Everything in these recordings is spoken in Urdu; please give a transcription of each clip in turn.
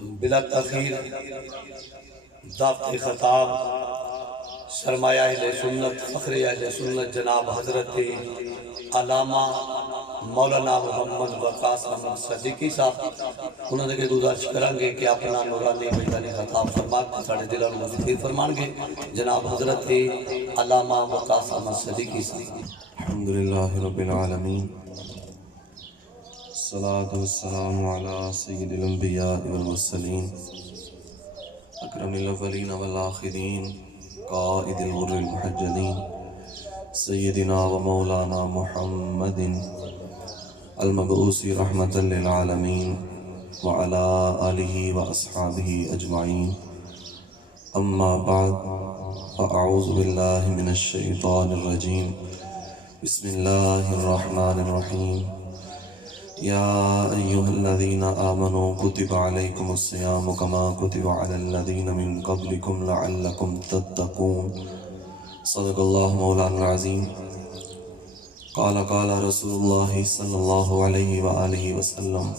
بلا تاخیر ضابط خطاب سرمایہ اہل سنت فخر اہل سنت جناب حضرت علامہ مولانا محمد وقاص احمد صدیقی صاحب انہوں نے گزارش کریں گے کہ اپنا نورانی میدانی خطاب فرما کے ساڑھے دلوں میں ذکر فرمان گے جناب حضرت علامہ وقاص احمد صدیقی صاحب۔ الحمدللہ رب العالمین، الصلاة والسلام علی سید الانبیاء والمرسلین، اکرم الاولین والآخرین، قائد الغر المحجلین، سیدنا و مولانا محمد المبعوث رحمتا للعالمین وعلی آلہ و اصحابہ اجمعین، اما بعد فاعوذ باللہ من الشیطان الرجیم، بسم اللہ الرحمن الرحیم، یا ایہا الذین آمنوا کتب علیکم الصیام کما کتب علی الذین من قبلکم لعلکم تتقون، صدق اللہ مولانا العظیم۔ قال رسول اللہ صلی اللہ علیہ وآلہ وسلم،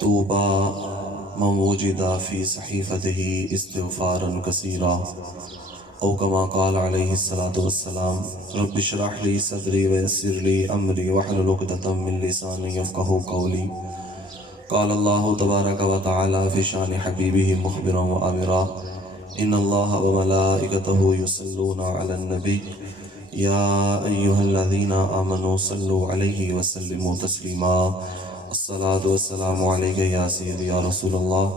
طوبى من وجد فی صحیفتہ استغفارا کثیرا، او کما قال علیہ الصلاة والسلام، رب اشرح لی صدری ویسر لی امری واحلل عقدۃ من لسانی یفقہوا قولی۔ قال اللہ تبارک و تعالی فی شان حبیبہ مخبرا و آمرا، ان اللہ وملائکتہ یصلون علی النبی یا ایہا الذین آمنوا صلوا علیہ وسلموا تسلیما، الصلاة والسلام علیک یا سیدی یا رسول اللہ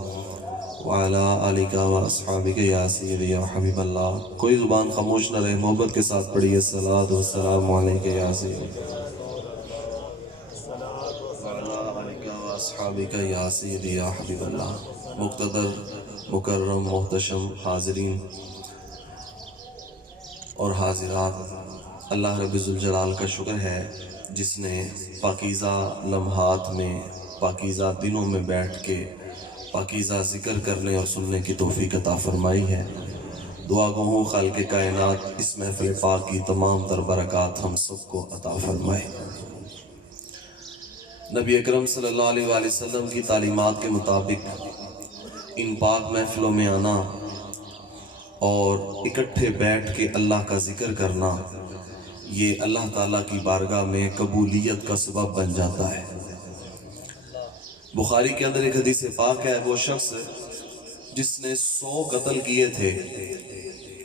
وعلیٰ آلک و اصحابک یا سیدی یا حبیب اللہ۔ کوئی زبان خاموش نہ رہے، محبت کے ساتھ پڑھیے، الصلاة والسلام علیک یا سیدی وعلیٰ آلک و اصحابک یا سیدی یا حبیب اللہ۔ مقتدر مکرم محتشم حاضرین اور حاضرات، اللہ رب ذوالجلال کا شکر ہے جس نے پاکیزہ لمحات میں پاکیزہ دنوں میں بیٹھ کے پاکیزہ ذکر کرنے اور سننے کی توفیق عطا فرمائی ہے۔ دعا گو ہوں خالق کائنات اس محفل پاک کی تمام تر برکات ہم سب کو عطا فرمائے۔ نبی اکرم صلی اللہ علیہ وآلہ وسلم کی تعلیمات کے مطابق ان پاک محفلوں میں آنا اور اکٹھے بیٹھ کے اللہ کا ذکر کرنا، یہ اللہ تعالیٰ کی بارگاہ میں قبولیت کا سبب بن جاتا ہے۔ بخاری کے اندر ایک حدیث پاک ہے، وہ شخص جس نے 100 قتل کیے تھے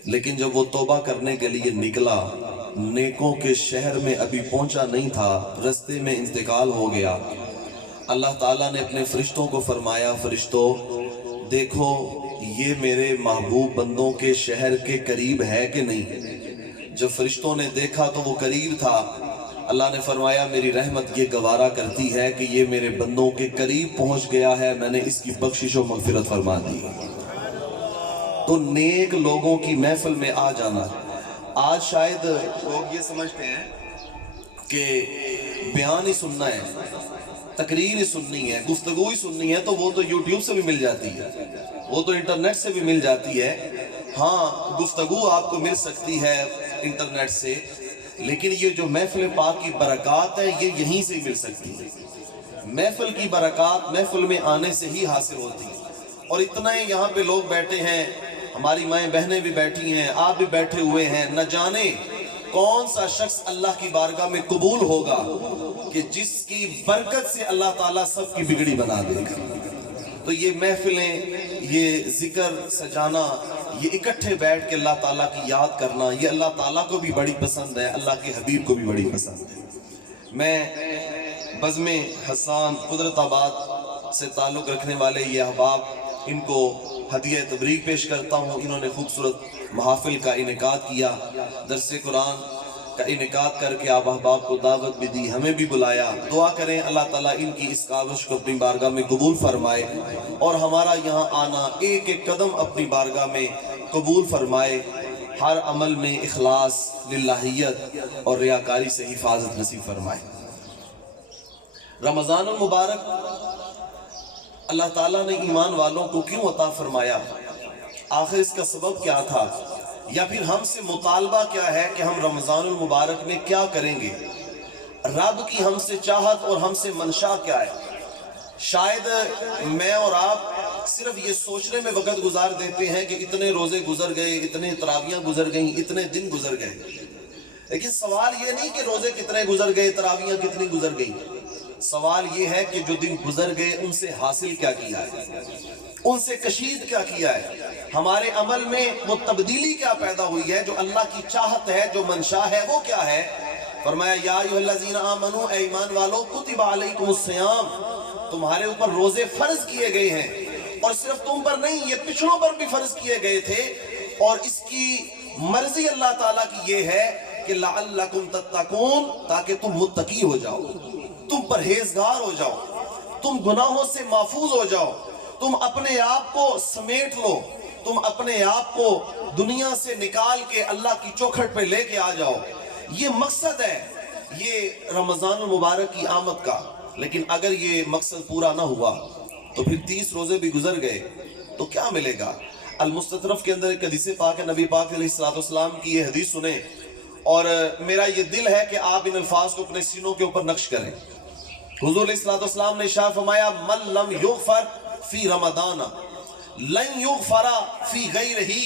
لیکن جب وہ توبہ کرنے کے لیے نکلا، نیکوں کے شہر میں ابھی پہنچا نہیں تھا، رستے میں انتقال ہو گیا۔ اللہ تعالیٰ نے اپنے فرشتوں کو فرمایا، فرشتوں دیکھو یہ میرے محبوب بندوں کے شہر کے قریب ہے کہ نہیں؟ جب فرشتوں نے دیکھا تو وہ قریب تھا۔ اللہ نے فرمایا میری رحمت یہ گوارا کرتی ہے کہ یہ میرے بندوں کے قریب پہنچ گیا ہے، میں نے اس کی بخشش و مغفرت فرما دی۔ تو نیک لوگوں کی محفل میں آ جانا۔ آج شاید لوگ یہ سمجھتے ہیں کہ بیان ہی سننا ہے، تقریر ہی سننی ہے، گفتگو ہی سننی ہے، تو وہ تو یوٹیوب سے بھی مل جاتی ہے، وہ تو انٹرنیٹ سے بھی مل جاتی ہے۔ ہاں گفتگو آپ کو مل سکتی ہے انٹرنیٹ سے، لیکن یہ جو محفل پاک کی برکات ہے یہ یہیں سے مل سکتی ہے۔ محفل کی برکات محفل میں آنے سے ہی حاصل ہوتی ہے۔ اور اتنا ہی یہاں پہ لوگ بیٹھے ہیں، ہماری مائیں بہنیں بھی بیٹھی ہیں، آپ بھی بیٹھے ہوئے ہیں، نہ جانے کون سا شخص اللہ کی بارگاہ میں قبول ہوگا کہ جس کی برکت سے اللہ تعالیٰ سب کی بگڑی بنا دے گا۔ تو یہ محفلیں، یہ ذکر سجانا، یہ اکٹھے بیٹھ کے اللہ تعالیٰ کی یاد کرنا، یہ اللہ تعالیٰ کو بھی بڑی پسند ہے، اللہ کے حبیب کو بھی بڑی پسند ہے۔ میں بزم حسان قدرت آباد سے تعلق رکھنے والے یہ احباب، ان کو ہدیہ تبریک پیش کرتا ہوں۔ انہوں نے خوبصورت محافل کا انعقاد کیا، درس قرآن کا انعقاد کر کے آپ احباب کو دعوت بھی دی، ہمیں بھی بلایا۔ دعا کریں اللہ تعالیٰ ان کی اس کاوش کو اپنی بارگاہ میں قبول فرمائے اور ہمارا یہاں آنا ایک ایک قدم اپنی بارگاہ میں قبول فرمائے، ہر عمل میں اخلاص، للہیت اور ریاکاری سے حفاظت نصیب فرمائے۔ رمضان المبارک اللہ تعالیٰ نے ایمان والوں کو کیوں عطا فرمایا؟ آخر اس کا سبب کیا تھا؟ یا پھر ہم سے مطالبہ کیا ہے کہ ہم رمضان المبارک میں کیا کریں گے؟ رب کی ہم سے چاہت اور ہم سے منشا کیا ہے؟ شاید میں اور آپ صرف یہ سوچنے میں وقت گزار دیتے ہیں کہ اتنے روزے گزر گئے، اتنے تراویحاں گزر گئیں، اتنے دن گزر گئے، لیکن سوال یہ نہیں کہ روزے کتنے گزر گئے، تراویحاں کتنی گزر گئیں، سوال یہ ہے کہ جو دن گزر گئے ان سے حاصل کیا کیا ہے، ان سے کشید کیا کیا ہے، ہمارے عمل میں وہ تبدیلی کیا پیدا ہوئی ہے، جو اللہ کی چاہت ہے، جو منشا ہے، وہ کیا ہے۔ فرمایا یا ایھا الذین آمنوا، اے ایمان والو، کتب علیکم الصیام، تمہارے اوپر روزے فرض کیے گئے ہیں، اور صرف تم پر نہیں، یہ پچھلوں پر بھی فرض کیے گئے تھے، اور اس کی مرضی اللہ تعالیٰ کی یہ ہے کہ لعلکم تتقون، تاکہ تم متقی ہو جاؤ، تم پرہیزگار ہو جاؤ، تم گناہوں سے محفوظ ہو جاؤ، تم اپنے آپ کو سمیٹ لو، تم اپنے آپ کو دنیا سے نکال کے اللہ کی چوکھٹ پہ لے کے آ جاؤ۔ یہ مقصد ہے یہ رمضان المبارک کی آمد کا، لیکن اگر یہ مقصد پورا نہ ہوا تو پھر 30 روزے بھی گزر گئے تو کیا ملے گا؟ المستطرف کے اندر ایک حدیث پاک ہے، نبی پاک علیہ السلام کی یہ حدیث سنیں، اور میرا یہ دل ہے کہ آپ ان الفاظ کو اپنے سینوں کے اوپر نقش کریں۔ حضور علیہ السلام نے ارشاد فرمایا من لم یغفر فی رمضان لن یغفر فی غیرہ،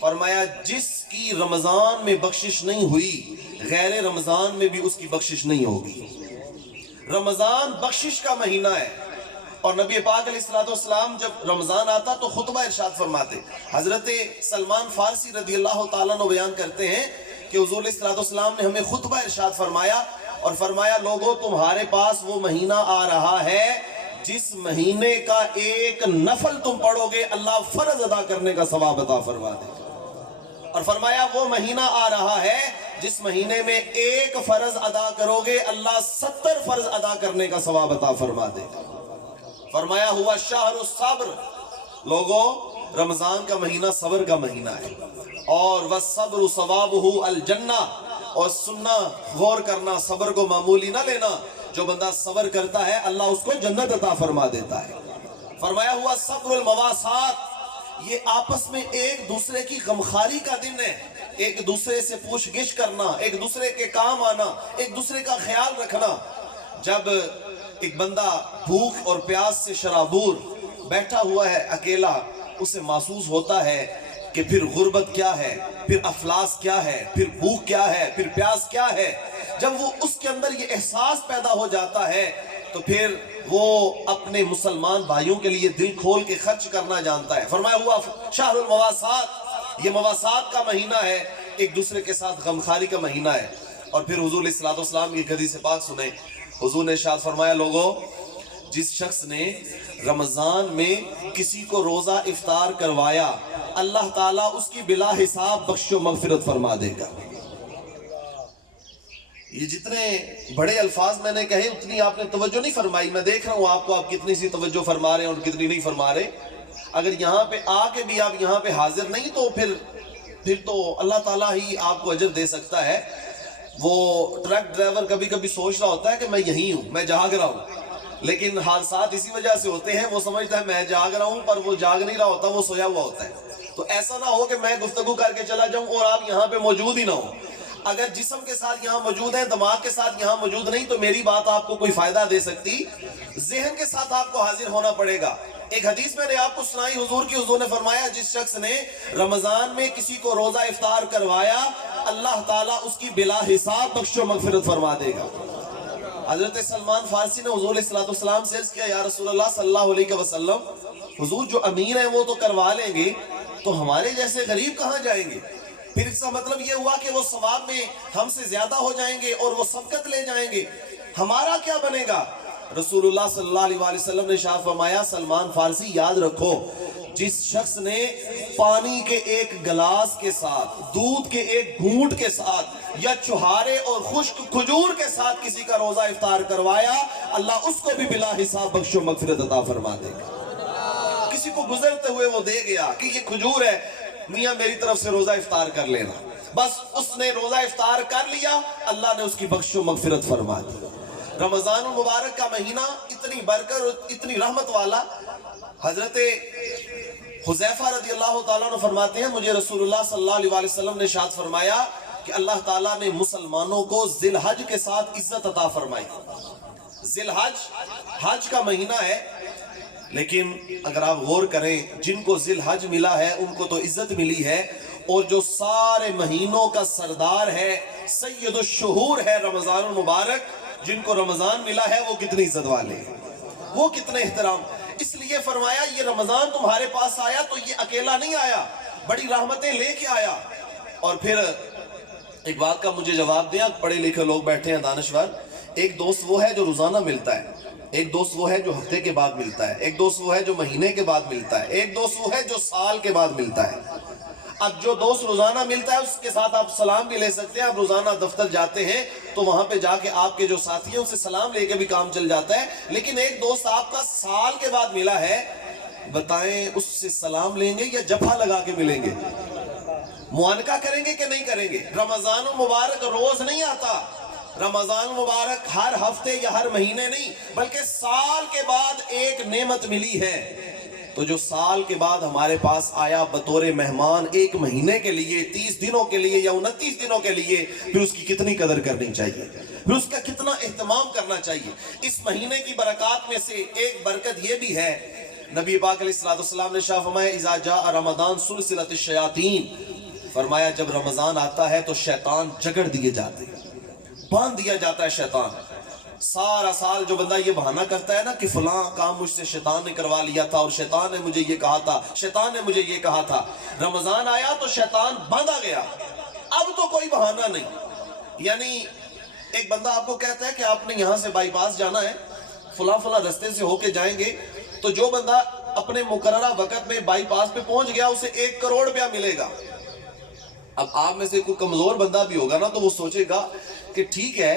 فرمایا جس کی رمضان میں بخشش نہیں ہوئی، غیر رمضان میں بھی اس کی بخشش نہیں ہوگی۔ رمضان بخشش کا مہینہ ہے، اور نبی پاک علیہ السلام جب رمضان آتا تو خطبہ ارشاد فرماتے۔ حضرت سلمان فارسی رضی اللہ تعالیٰ عنہ بیان کرتے ہیں کہ حضور علیہ السلام نے ہمیں خطبہ ارشاد فرمایا، اور فرمایا لوگوں تمہارے پاس وہ مہینہ آ رہا ہے جس مہینے کا ایک نفل تم پڑھو گے اللہ فرض ادا کرنے کا ثواب عطا فرما دے گا، اور فرمایا وہ مہینہ آ رہا ہے جس مہینے میں ایک فرض ادا کرو گے اللہ 70 فرض ادا کرنے کا ثواب عطا فرما دے گا۔ فرمایا ہوا شہر الصبر، لوگوں رمضان کا مہینہ صبر کا مہینہ ہے، اور والصبر ثوابہ الجنہ، اور سننا غور کرنا، صبر کو معمولی نہ لینا، جو بندہ صبر کرتا ہے اللہ اس کو جنت عطا فرما دیتا ہے۔ فرمایا ہوا صبر المواسات، یہ آپس میں ایک دوسرے کی غمخاری کا دن ہے، ایک دوسرے سے پوچھ گچھ کرنا، ایک دوسرے کے کام آنا، ایک دوسرے کا خیال رکھنا۔ جب ایک بندہ بھوک اور پیاس سے شرابور بیٹھا ہوا ہے اکیلا، اسے محسوس ہوتا ہے کہ پھر غربت کیا ہے، پھر افلاس کیا ہے، پھر بھوک کیا ہے، پھر پیاس کیا ہے۔ جب وہ اس کے اندر یہ احساس پیدا ہو جاتا ہے تو پھر وہ اپنے مسلمان بھائیوں کے لیے دل کھول کے خرچ کرنا جانتا ہے۔ فرمایا ہوا شہر المواسات، یہ مواسات کا مہینہ ہے، ایک دوسرے کے ساتھ غمخاری کا مہینہ ہے۔ اور پھر حضور علیہ السلام کی حدیث پاک سنیں، حضور نے ارشاد فرمایا لوگوں جس شخص نے رمضان میں کسی کو روزہ افطار کروایا اللہ تعالیٰ اس کی بلا حساب بخش و مغفرت فرما دے گا۔ یہ جتنے بڑے الفاظ میں نے کہے اتنی آپ نے توجہ نہیں فرمائی، میں دیکھ رہا ہوں آپ کو، آپ کتنی سی توجہ فرما رہے ہیں اور کتنی نہیں فرما رہے۔ اگر یہاں پہ آ کے بھی آپ یہاں پہ حاضر نہیں تو پھر تو اللہ تعالیٰ ہی آپ کو اجر دے سکتا ہے۔ وہ ٹرک ڈرائیور کبھی کبھی سوچ رہا ہوتا ہے کہ میں یہیں ہوں، میں جاگ رہا ہوں، لیکن حادثات اسی وجہ سے ہوتے ہیں، وہ سمجھتا ہے میں جاگ رہا ہوں پر وہ جاگ نہیں رہا ہوتا، وہ سویا ہوا ہوتا ہے۔ تو ایسا نہ ہو کہ میں گفتگو کر کے چلا جاؤں اور آپ یہاں پہ موجود ہی نہ ہو۔ اگر جسم کے ساتھ یہاں موجود ہیں، دماغ کے ساتھ یہاں موجود نہیں تو میری بات آپ کو کوئی فائدہ دے سکتی، ذہن کے ساتھ آپ کو حاضر ہونا پڑے گا۔ ایک حدیث میں نے آپ کو سنائی حضور کی، حضور نے فرمایا جس شخص نے رمضان میں کسی کو روزہ افطار کروایا اللہ تعالیٰ اس کی بلا حساب بخش و مغفرت فرما دے گا۔ حضرت سلمان فارسی نے حضور علیہ السلام سے عرض کیا یا رسول اللہ صلی اللہ علیہ وسلم، حضور جو امیر ہیں وہ تو کروا لیں گے تو ہمارے جیسے غریب کہاں جائیں گے؟ پھر اس کا مطلب یہ ہوا کہ وہ ثواب میں ہم سے زیادہ ہو جائیں گے اور وہ سبقت لے جائیں گے، ہمارا کیا بنے گا؟ رسول اللہ صلی اللہ علیہ وسلم نے ارشاد فرمایا سلمان فارسی یاد رکھو جس شخص نے پانی کے ایک گلاس کے ساتھ، دودھ کے ایک گھونٹ کے ساتھ یا چوہارے اور خشک کھجور کے ساتھ کسی کا روزہ افطار کروایا اللہ اس کو بھی بلا حساب بخش و مغفرت عطا فرما دے گا۔ کسی کو گزرتے ہوئے وہ دے گیا کہ یہ کھجور ہے میاں میری طرف سے روزہ افطار کر لینا، بس اس نے روزہ افطار کر لیا اللہ نے اس کی بخش و مغفرت فرما دی۔ رمضان المبارک کا مہینہ اتنی برکت اور اتنی رحمت والا، حضرت حذیفہ رضی اللہ تعالیٰ عنہ فرماتے ہیں مجھے رسول اللہ صلی اللہ علیہ وسلم نے ارشاد فرمایا کہ اللہ تعالیٰ نے مسلمانوں کو ذی الحج کے ساتھ عزت عطا فرمائی۔ ذی الحج حج کا مہینہ ہے، لیکن اگر آپ غور کریں جن کو ذی الحج ملا ہے ان کو تو عزت ملی ہے، اور جو سارے مہینوں کا سردار ہے، سید الشہور ہے رمضان المبارک، جن کو رمضان ملا ہے وہ کتنی عزت والے ہیں، وہ کتنے احترام۔ اس لیے فرمایا یہ رمضان تمہارے پاس آیا تو یہ اکیلا نہیں آیا، بڑی رحمتیں لے کے آیا۔ اور پھر ایک بات کا مجھے جواب دیں، پڑھے لکھے لوگ بیٹھے ہیں دانشور، ایک دوست وہ ہے جو روزانہ ملتا ہے، ایک دوست وہ ہے جو ہفتے کے بعد ملتا ہے، ایک دوست وہ ہے جو مہینے کے بعد ملتا ہے، ایک دوست وہ ہے جو سال کے بعد ملتا ہے۔ اب جو دوست روزانہ ملتا ہے اس کے ساتھ آپ سلام بھی لے سکتے ہیں، آپ روزانہ دفتر جاتے ہیں تو وہاں پہ جا کے آپ کے جو ساتھی ہیں ان سے سلام لے کے بھی کام چل جاتا ہے۔ لیکن ایک دوست آپ کا سال کے بعد ملا ہے، بتائیں اس سے سلام لیں گے یا جفا لگا کے ملیں گے؟ معانقہ کریں گے کہ نہیں کریں گے؟ رمضان المبارک روز نہیں آتا، رمضان المبارک ہر ہفتے یا ہر مہینے نہیں، بلکہ سال کے بعد ایک نعمت ملی ہے۔ تو جو سال کے بعد ہمارے پاس آیا بطور مہمان ایک مہینے کے لیے، 30 دنوں کے لیے یا 29 دنوں کے لیے، پھر اس کی کتنی قدر کرنی چاہیے، پھر اس کا کتنا اہتمام کرنا چاہیے۔ اس مہینے کی برکات میں سے ایک برکت یہ بھی ہے، نبی پاک علیہ السلام نے شاہ فرمایا اذا جاء رمضان سلسلۃ الشیاطین، فرمایا جب رمضان آتا ہے تو شیطان جگڑ دیے جاتے ہیں، باندھ دیا جاتا ہے شیطان۔ سارا سال جو بندہ یہ بہانہ کرتا ہے نا کہ فلاں کام مجھ سے شیطان نے کروا لیا تھا اور شیطان نے مجھے یہ کہا تھا، شیطان نے مجھے یہ کہا تھا، رمضان آیا تو شیطان باندھا گیا، اب تو کوئی بہانہ نہیں۔ یعنی ایک بندہ آپ کو کہتا ہے کہ آپ نے یہاں سے بائی پاس جانا ہے، فلاں فلاں رستے سے ہو کے جائیں گے، تو جو بندہ اپنے مقررہ وقت میں بائی پاس پہ پہنچ گیا اسے 1 کروڑ روپیہ ملے گا۔ اب آپ میں سے کوئی کمزور بندہ بھی ہوگا نا تو وہ سوچے گا کہ ٹھیک ہے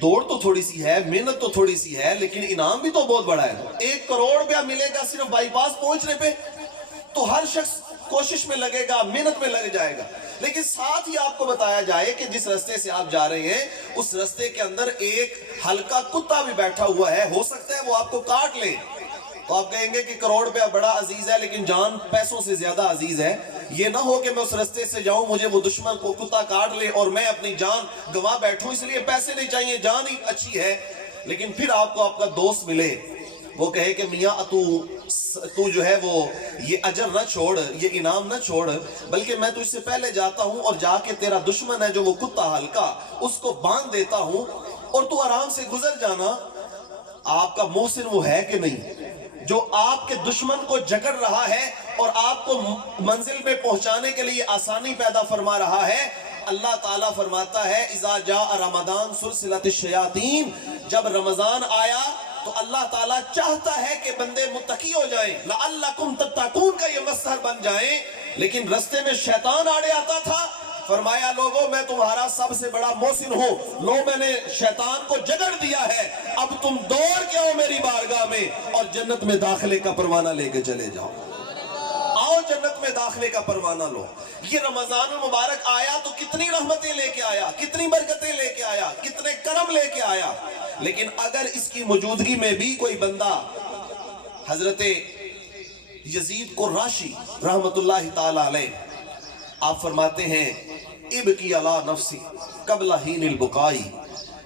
دوڑ تو تھوڑی سی ہے، محنت تو تھوڑی سی ہے، لیکن انعام بھی تو بہت بڑا ہے، 1 کروڑ روپیہ ملے گا صرف بائی پاس پہنچنے پہ، تو ہر شخص کوشش میں لگے گا، محنت میں لگ جائے گا۔ لیکن ساتھ ہی آپ کو بتایا جائے کہ جس رستے سے آپ جا رہے ہیں اس رستے کے اندر ایک ہلکا کتا بھی بیٹھا ہوا ہے، ہو سکتا ہے وہ آپ کو کاٹ لے، تو آپ کہیں گے کہ کروڑ روپیہ بڑا عزیز ہے لیکن جان پیسوں سے زیادہ عزیز ہے۔ یہ نہ ہو کہ میں اس رستے سے جاؤں، مجھے وہ دشمن کو کتا کاٹ لے اور میں اپنی جان گوا بیٹھوں، اس لیے پیسے نہیں چاہیے، جان ہی اچھی ہے۔ لیکن پھر آپ کو آپ کا دوست ملے، وہ کہے کہ میاں تو جو ہے وہ یہ اجر نہ چھوڑ، یہ انعام نہ چھوڑ، بلکہ میں تو اس سے پہلے جاتا ہوں اور جا کے تیرا دشمن ہے جو وہ کتا ہلکا، اس کو باندھ دیتا ہوں اور تو آرام سے گزر جانا۔ آپ کا محسن وہ ہے کہ نہیں جو آپ کے دشمن کو جکڑ رہا ہے اور آپ کو منزل میں پہنچانے کے لیے آسانی پیدا فرما رہا ہے؟ اللہ تعالیٰ فرماتا ہے اذا جاء رمضان سلسلۃ الشیاطین، جب رمضان آیا تو اللہ تعالیٰ چاہتا ہے کہ بندے متقی ہو جائیں، لعلکم تتقون کا یہ مصدر بن جائیں، لیکن رستے میں شیطان آڑے آتا تھا، فرمایا لوگوں میں تمہارا سب سے بڑا محسن ہوں، لو میں نے شیطان کو جگڑ دیا ہے، اب تم دوڑ کے آؤ میری بارگاہ میں اور جنت میں داخلے کا پروانہ لے کے چلے جاؤ، آؤ جنت میں داخلے کا پروانہ لو۔ یہ رمضان المبارک آیا تو کتنی رحمتیں لے کے آیا، کتنی برکتیں لے کے آیا، کتنے کرم لے کے آیا، لیکن اگر اس کی موجودگی میں بھی کوئی بندہ، حضرت یزید قراشی رحمت اللہ تعالی علیہ آپ فرماتے ہیں ابکی علی نفسی قبل حین البکائی،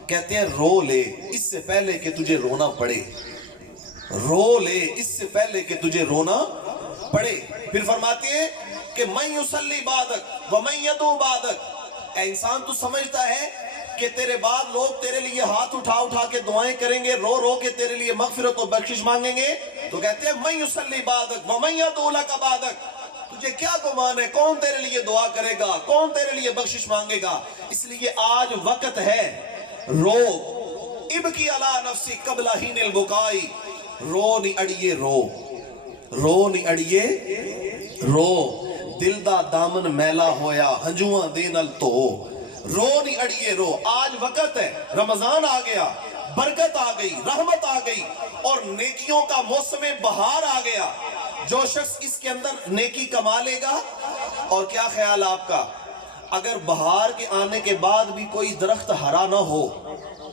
کہتے ہیں رو لے اس سے پہلے کہ تجھے رونا پڑے، رو لے اس سے پہلے کہ تجھے رونا پڑے۔ پھر فرماتے ہیں کہ من یصلی بعدک ومن یدعو بعدک، اے انسان تو سمجھتا ہے کہ تیرے بعد لوگ تیرے لیے ہاتھ اٹھا اٹھا کے دعائیں کریں گے، رو رو کے تیرے لیے مغفرت و بخشش مانگیں گے، تو کہتے ہیں من یصلی بعدک ومن یدعو لک بعدک، تجھے کیا گمان ہے کون تیرے لیے دعا کرے گا، کون تیرے لیے بخشش مانگے گا؟ اس لیے آج وقت ہے، رو ابکی علی نفسی قبل حین البکائی، رو نہیں اڑیے رو، رو نہیں اڑیے رو، دل دا دامن میلا ہویا ہنجواں دے نال تو، رو نہیں اڑیے رو، آج وقت ہے، رمضان آ گیا، برکت آ گئی، رحمت آ گئی اور نیکیوں کا موسم بہار آ گیا۔ جو شخص اس کے اندر نیکی کما لے گا، اور کیا خیال آپ کا، اگر بہار کے آنے کے بعد بھی کوئی درخت ہرا نہ ہو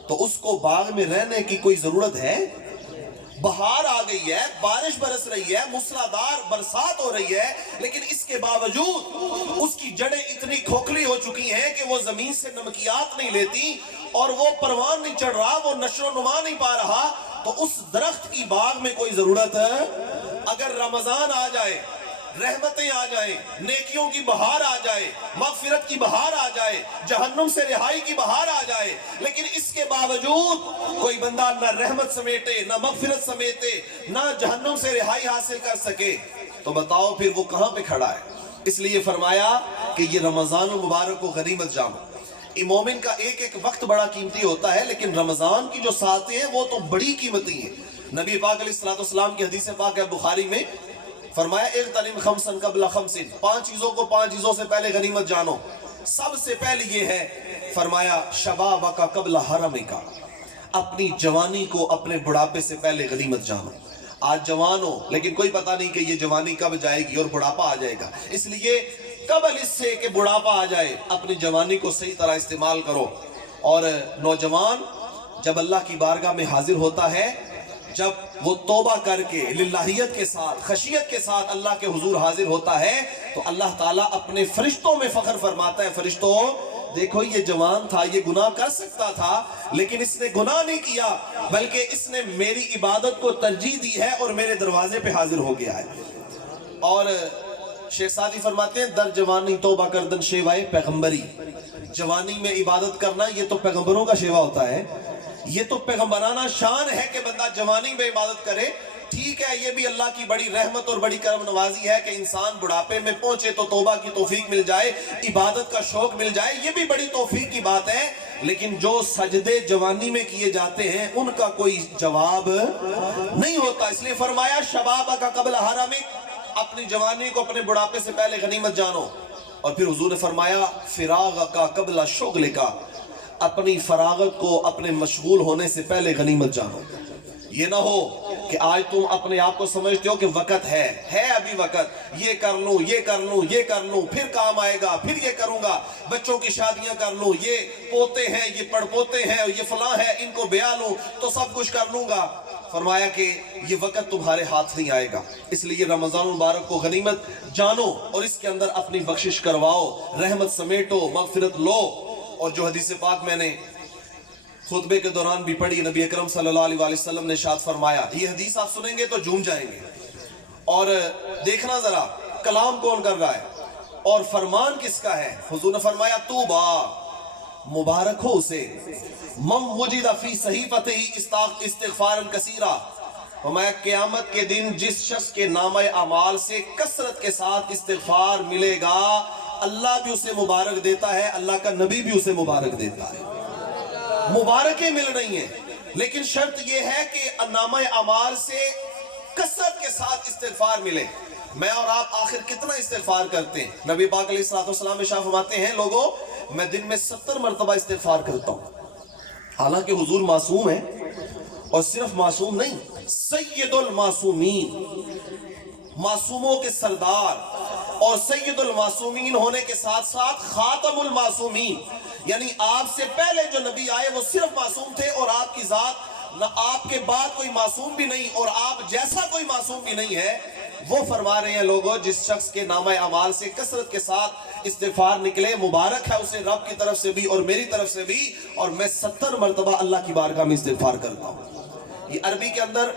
تو اس کو باغ میں رہنے کی کوئی ضرورت ہے؟ بہار آ گئی ہے، بارش برس رہی ہے، موسلادھار برسات ہو رہی ہے، لیکن اس کے باوجود اس کی جڑیں اتنی کھوکھلی ہو چکی ہیں کہ وہ زمین سے نمکیات نہیں لیتی، اور وہ پروان نہیں چڑھ رہا، وہ نشو و نما نہیں پا رہا، تو اس درخت کی باغ میں کوئی ضرورت ہے؟ اگر رمضان آ جائے، رحمتیں آ جائیں، نیکیوں کی بہار آ جائے، مغفرت کی بہار آ جائے، جہنم سے رہائی کی بہار آ جائے، لیکن اس کے باوجود کوئی بندہ نہ رحمت سمیٹے، نہ مغفرت سمیٹے، نہ جہنم سے رہائی حاصل کر سکے، تو بتاؤ پھر وہ کہاں پہ کھڑا ہے؟ اس لیے فرمایا کہ یہ رمضان المبارک کو غنیمت جانو۔ مومن کا ایک ایک وقت بڑا قیمتی ہوتا ہے، لیکن رمضان کی جو ساتیں ہیں وہ تو بڑی قیمتی ہیں۔ نبی پاک علیہ السلام کی حدیث پاک ہے بخاری میں، فرمایا اغتنم خمسا قبل خمس، 5 چیزوں کو 5 چیزوں سے پہلے غنیمت جانو۔ سب سے پہلے یہ ہے، فرمایا شبابک قبل حرمک، اپنی جوانی کو اپنے بڑھاپے سے پہلے غنیمت جانو۔ آج جوان ہو لیکن کوئی پتہ نہیں کہ یہ جوانی کب جائے گی اور بڑھاپا آ جائے گا، اس لیے قبل اس سے کہ بڑھاپا آ جائے اپنی جوانی کو صحیح طرح استعمال کرو۔ اور نوجوان جب اللہ کی بارگاہ میں حاضر ہوتا ہے، جب وہ توبہ کر کے للہیت کے ساتھ، خشیت کے ساتھ اللہ کے حضور حاضر ہوتا ہے، تو اللہ تعالیٰ اپنے فرشتوں میں فخر فرماتا ہے، فرشتوں دیکھو یہ جوان تھا، یہ گناہ کر سکتا تھا، لیکن اس نے گناہ نہیں کیا، بلکہ اس نے میری عبادت کو ترجیح دی ہے اور میرے دروازے پہ حاضر ہو گیا ہے۔ اور شیخ سعدی فرماتے ہیں، در جوانی توبہ کردن شیوائے پیغمبری، جوانی میں عبادت کرنا یہ تو پیغمبروں کا شیوا ہوتا ہے، یہ تو پیغمبرانہ شان ہے کہ بندہ جوانی میں عبادت کرے۔ ٹھیک ہے، یہ بھی اللہ کی بڑی رحمت اور بڑی کرم نوازی ہے کہ انسان بڑھاپے میں پہنچے تو توبہ کی توفیق مل جائے، عبادت کا شوق مل جائے، یہ بھی بڑی توفیق کی بات ہے، لیکن جو سجدے جوانی میں کیے جاتے ہیں ان کا کوئی جواب نہیں ہوتا۔ اس لیے فرمایا شبابک قبل حرمک، اپنی جوانی کو اپنے بڑھاپے سے پہلے غنیمت جانو۔ اور پھر حضور نے فرمایا فراغک قبل شغلک، اپنی فراغت کو اپنے مشغول ہونے سے پہلے غنیمت جانو۔ یہ نہ ہو کہ آج تم اپنے آپ کو سمجھتے ہو کہ وقت ہے ابھی وقت، یہ کر لوں یہ کر لوں یہ کر لوں، پھر کام آئے گا، پھر یہ کروں گا، بچوں کی شادیاں کر لوں، یہ پوتے ہیں یہ پڑ پوتے ہیں، یہ فلاں ہے ان کو بیاہ لوں تو سب کچھ کر لوں گا۔ فرمایا کہ یہ وقت تمہارے ہاتھ نہیں آئے گا، اس لیے رمضان المبارک کو غنیمت جانو اور اس کے اندر اپنی بخشش کرواؤ، رحمت سمیٹو، مغفرت لو۔ اور جو حدیث پاک میں نے خطبے کے دوران بھی پڑھی، نبی اکرم صلی اللہ علیہ وسلم نے ارشاد فرمایا، یہ حدیث آپ سنیں گے تو جھوم جائیں گے، اور دیکھنا ذرا کلام کون کر رہا ہے اور فرمان کس کا ہے۔ حضور نے فرمایا طوبا، مبارک ہو اسے، من وجد فی صحیفتہ استغفارا کثیرا، فرمایا قیامت کے دن جس شخص کے نامہ اعمال سے کثرت کے ساتھ استغفار ملے گا، اللہ بھی اسے مبارک دیتا ہے، اللہ کا نبی بھی اسے مبارک دیتا ہے۔ مبارکیں مل رہی ہیں، لیکن شرط یہ ہے کہ نامہ اعمال سے کثرت کے ساتھ استغفار ملے۔ میں اور آپ آخر کتنا استغفار کرتے ہیں؟ نبی پاک علیہ السلام ارشاد فرماتے ہیں، لوگوں میں دن میں 70 مرتبہ استغفار کرتا ہوں۔ حالانکہ حضور معصوم ہے، اور صرف معصوم نہیں، سید المعصومین، معصوموں کے سردار، اور سید المعصومین ہونے کے ساتھ ساتھ خاتم المعصومین، یعنی آپ سے پہلے جو نبی آئے وہ صرف معصوم تھے، اور آپ کی ذات نہ آپ کے بعد کوئی معصوم بھی نہیں اور آپ جیسا کوئی معصوم بھی نہیں ہے۔ وہ فرما رہے ہیں لوگوں جس شخص کے نامہ اعمال سے کثرت کے ساتھ استغفار نکلے، مبارک ہے اسے رب کی طرف سے بھی اور میری طرف سے بھی، اور میں 70 مرتبہ اللہ کی بارگاہ میں استغفار کرتا ہوں۔ یہ عربی کے اندر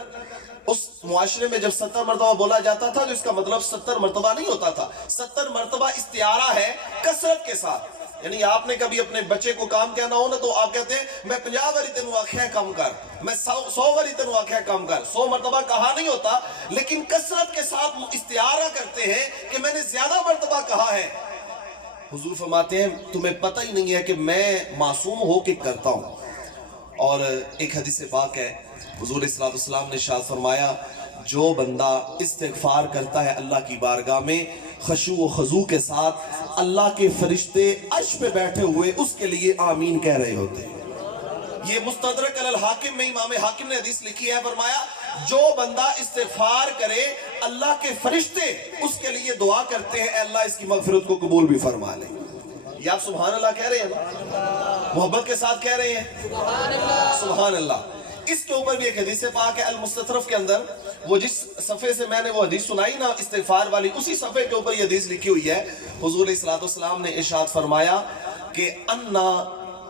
اس معاشرے میں جب 70 مرتبہ بولا جاتا تھا تو اس کا مطلب 70 مرتبہ نہیں ہوتا تھا، 70 مرتبہ استعارہ ہے کثرت کے ساتھ۔ یعنی آپ نے کبھی اپنے بچے کو کام کہنا ہو نا تو آپ کہتے ہیں میں 50 باری تینوں آکھیا کم کر، میں 100 باری تینوں آکھیا کم کر، 100 مرتبہ کہا نہیں ہوتا، لیکن کثرت کے ساتھ استعارہ کرتے ہیں کہ میں نے زیادہ مرتبہ کہا ہے۔ حضور فرماتے ہیں تمہیں پتہ ہی نہیں ہے کہ میں معصوم ہو کے کرتا ہوں۔ اور ایک حدیث پاک ہے، حضور صلی اللہ علیہ وسلم نے ارشاد فرمایا جو بندہ استغفار کرتا ہے اللہ کی بارگاہ میں خشوع و خضوع کے ساتھ، اللہ کے فرشتے عرش پہ بیٹھے ہوئے اس کے لیے آمین کہہ رہے ہوتے ہیں۔ یہ مستدرک علی الحاکم میں امام حاکم نے حدیث لکھی ہے، فرمایا جو بندہ استغفار کرے اللہ کے فرشتے اس کے لیے دعا کرتے ہیں اے اللہ اس کی مغفرت کو قبول بھی فرما لے۔ یہ آپ سبحان اللہ کہہ رہے ہیں، محبت کے ساتھ کہہ رہے ہیں سبحان اللہ۔ اس کے اوپر بھی ایک حدیث پاک ہے المستطرف کے اندر، وہ جس صفحے سے میں نے وہ حدیث سنائی نا استغفار والی، اسی صفحے کے اوپر یہ حدیث لکھی ہوئی ہے۔ حضور علیہ الصلوۃ والسلام نے ارشاد فرمایا کہ انا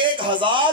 1000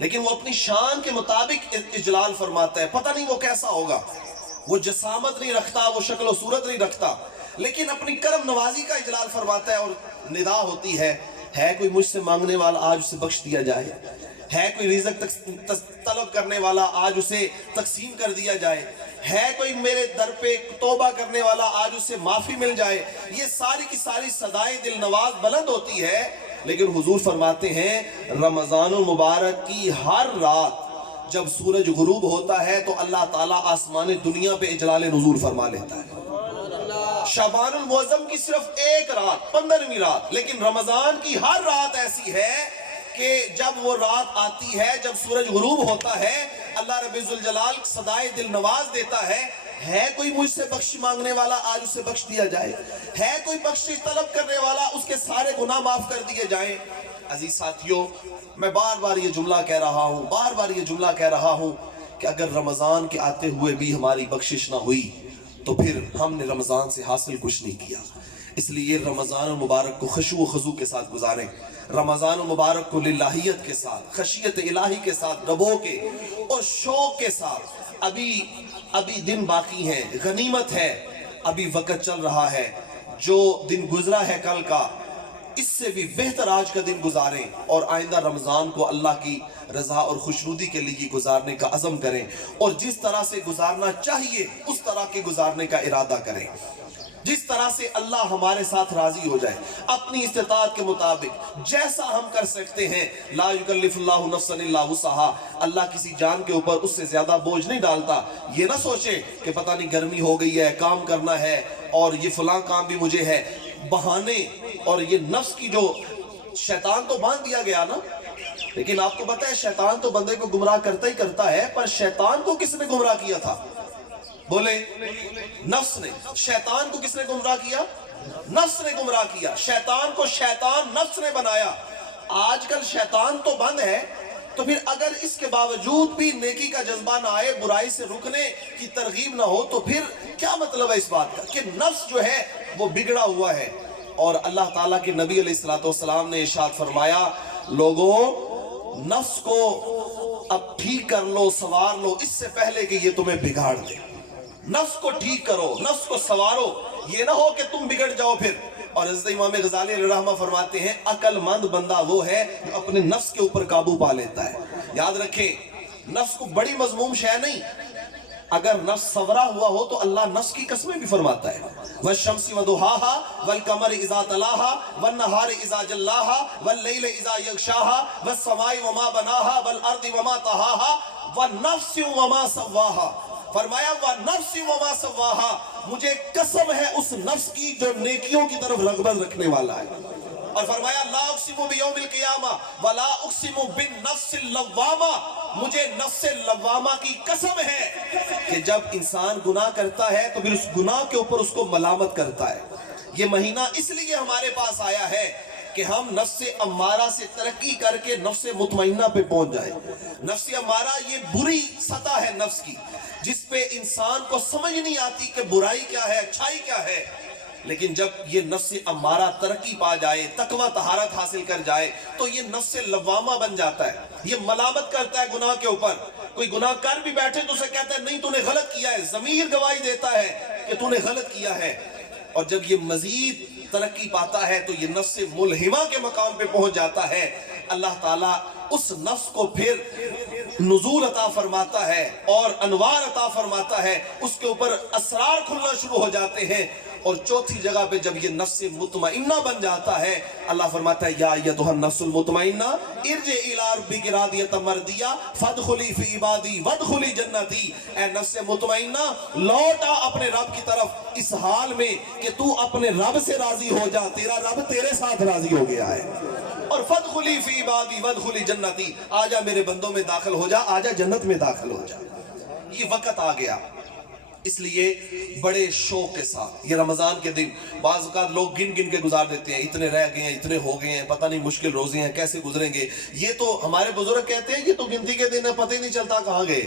لیکن وہ اپنی شان کے مطابق اجلال فرماتا ہے. پتہ نہیں وہ کیسا ہوگا، وہ جسامت نہیں رکھتا، وہ شکل و صورت نہیں رکھتا، لیکن اپنی کرم نوازی کا اجلال فرماتا ہے. اور ندا ہوتی ہے کوئی مجھ سے مانگنے والا آج اسے بخش دیا جائے، ہے کوئی رزق طلب کرنے والا آج اسے تقسیم کر دیا جائے، ہے کوئی میرے در پہ توبہ کرنے والا آج اسے معافی مل جائے. یہ ساری کی ساری صدائیں دل نواز بلند ہوتی ہے. لیکن حضور فرماتے ہیں رمضان المبارک کی ہر رات جب سورج غروب ہوتا ہے تو اللہ تعالیٰ آسمان دنیا پہ اجلال نزول فرما لیتا ہے. شعبان المعظم کی صرف ایک رات 15ویں رات، لیکن رمضان کی ہر رات ایسی ہے کہ جب وہ رات آتی ہے، جب سورج غروب ہوتا ہے، اللہ رب الجلال صدائے دل نواز دیتا ہے کوئی مجھ سے بخش مانگنے والا آج اسے بخش دیا جائے، ہے کوئی بخشش طلب کرنے والا اس کے سارے گناہ معاف کر دیے جائیں. عزیز ساتھیوں، میں بار بار یہ جملہ کہہ رہا ہوں کہ اگر رمضان کے آتے ہوئے بھی ہماری بخشش نہ ہوئی تو پھر ہم نے رمضان سے حاصل کچھ نہیں کیا. اس لیے رمضان المبارک کو خشوع و خضوع کے ساتھ گزاریں، رمضان المبارک کو للہیت کے ساتھ، خشیت الہی کے ساتھ، ڈبو کے اور شوق کے ساتھ. ابھی دن باقی ہیں، غنیمت ہے، ابھی وقت چل رہا ہے. جو دن گزرا ہے کل کا، اس سے بھی بہتر آج کا دن گزاریں اور آئندہ رمضان کو اللہ کی رضا اور خوشنودی کے لیے گزارنے کا عزم کریں، اور جس طرح سے گزارنا چاہیے اس طرح کے گزارنے کا ارادہ کریں، جس طرح سے اللہ ہمارے ساتھ راضی ہو جائے. اپنی استطاعت کے مطابق جیسا ہم کر سکتے ہیں. لا یکلف اللہ نفسا الا وسعها، اللہ کسی جان کے اوپر اس سے زیادہ بوجھ نہیں ڈالتا. یہ نہ سوچیں کہ پتہ نہیں گرمی ہو گئی ہے، کام کرنا ہے اور یہ فلاں کام بھی مجھے ہے. بہانے اور یہ نفس کی جو شیطان تو باندھ دیا گیا نا، لیکن آپ کو پتہ ہے شیطان تو بندے کو گمراہ کرتا ہی کرتا ہے، پر شیطان کو کس نے گمراہ کیا تھا؟ بولے، نفس نے. شیطان کو کس نے گمراہ کیا؟ نفس نے گمراہ کیا. شیطان کو شیطان نفس نے بنایا. آج کل شیطان تو بند ہے، تو پھر اگر اس کے باوجود بھی نیکی کا جذبہ نہ آئے، برائی سے رکنے کی ترغیب نہ ہو، تو پھر کیا مطلب ہے اس بات کا کہ نفس جو ہے وہ بگڑا ہوا ہے. اور اللہ تعالیٰ کے نبی علیہ السلام نے ارشاد فرمایا، لوگوں نفس کو اب ٹھیک کر لو، سوار لو، اس سے پہلے کہ یہ تمہیں بگاڑ دے. نفس کو ٹھیک کرو، نفس کو سوارو، یہ نہ ہو کہ تم بگڑ جاؤ پھر. اور حضرت امام غزالی علیہ الرحمہ فرماتے ہیں عقل مند بندہ وہ ہے جو اپنے نفس کے اوپر قابو پا لیتا ہے. یاد رکھیں نفس کو بڑی مذموم شے نہیں، اگر نفس سورا ہوا ہو تو اللہ نفس کی قسمیں بھی فرماتا ہے. والشمس وضحاها والقمر اذا تلاها والنهار اذا جلاها والليل اذا يغشاها والسماء وما بناها والارض وما طحاها والنفس وما سواها. فرمایا وَنَفْسِ وَمَا سَوَّاهَا، مجھے قسم ہے اس نفس کی جو نیکیوں کی طرف رغبت رکھنے والا ہے. اور فرمایا لا اقسم بیوم القیامہ ولا اقسم بالنفس اللوامہ، مجھے نفس لوامہ کی قسم ہے کہ جب انسان گناہ کرتا ہے تو پھر اس گناہ کے اوپر اس کو ملامت کرتا ہے. یہ مہینہ اس لیے ہمارے پاس آیا ہے کہ ہم نفس امارہ سے ترقی کر کے نفس مطمئنہ پہ پہنچ جائیں. نفس امارہ یہ بری سطح ہے نفس کی، جس پہ انسان کو سمجھ نہیں آتی کہ برائی کیا ہے، اچھائی کیا ہے. لیکن جب یہ نفس امارہ ترقی پا جائے، تقوی طہارت حاصل کر جائے، تو یہ نفس لوامہ بن جاتا ہے. یہ ملامت کرتا ہے گناہ کے اوپر. کوئی گناہ کر بھی بیٹھے تو اسے کہتا ہے نہیں تو نے غلط کیا ہے، ضمیر گواہی دیتا ہے کہ تو نے غلط کیا ہے. اور جب یہ مزید ترقی پاتا ہے تو یہ نفس ملہمہ کے مقام پہ پہنچ جاتا ہے. اللہ تعالیٰ اس نفس کو پھر نزول عطا فرماتا ہے اور انوار عطا فرماتا ہے، اس کے اوپر اسرار کھلنا شروع ہو جاتے ہیں. اور چوتھی جگہ پہ جب یہ نفس مطمئنہ بن جاتا ہے، اللہ فرماتا ہے یا ایتھا النفس المطمئنہ ارجعی الی ربک راضیۃ مرضیہ فادخلی فی عبادی وادخلی جنتی. اے نفس مطمئنہ لوٹا اپنے رب کی طرف اس حال میں کہ تو اپنے رب سے راضی ہو جا، تیرا رب تیرے ساتھ راضی ہو گیا ہے. اور فادخلی فی عبادی وادخلی جنتی، آجا میرے بندوں میں داخل ہو جا، آجا جنت میں داخل ہو جا. یہ وقت آ گیا. اس لیے بڑے شوق کے ساتھ یہ رمضان کے دن بعض اوقات لوگ گن گن کے گزار دیتے ہیں، اتنے رہ گئے ہیں، اتنے ہو گئے ہیں، پتہ نہیں مشکل روزے ہیں کیسے گزریں گے. یہ تو ہمارے بزرگ کہتے ہیں یہ تو گنتی کے دن ہے، پتہ ہی نہیں چلتا کہاں گئے.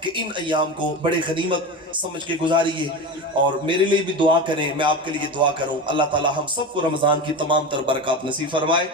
کہ ان ایام کو بڑے غنیمت سمجھ کے گزاریے اور میرے لیے بھی دعا کریں، میں آپ کے لیے دعا کروں، اللہ تعالی ہم سب کو رمضان کی تمام تر برکات نصیب فرمائے۔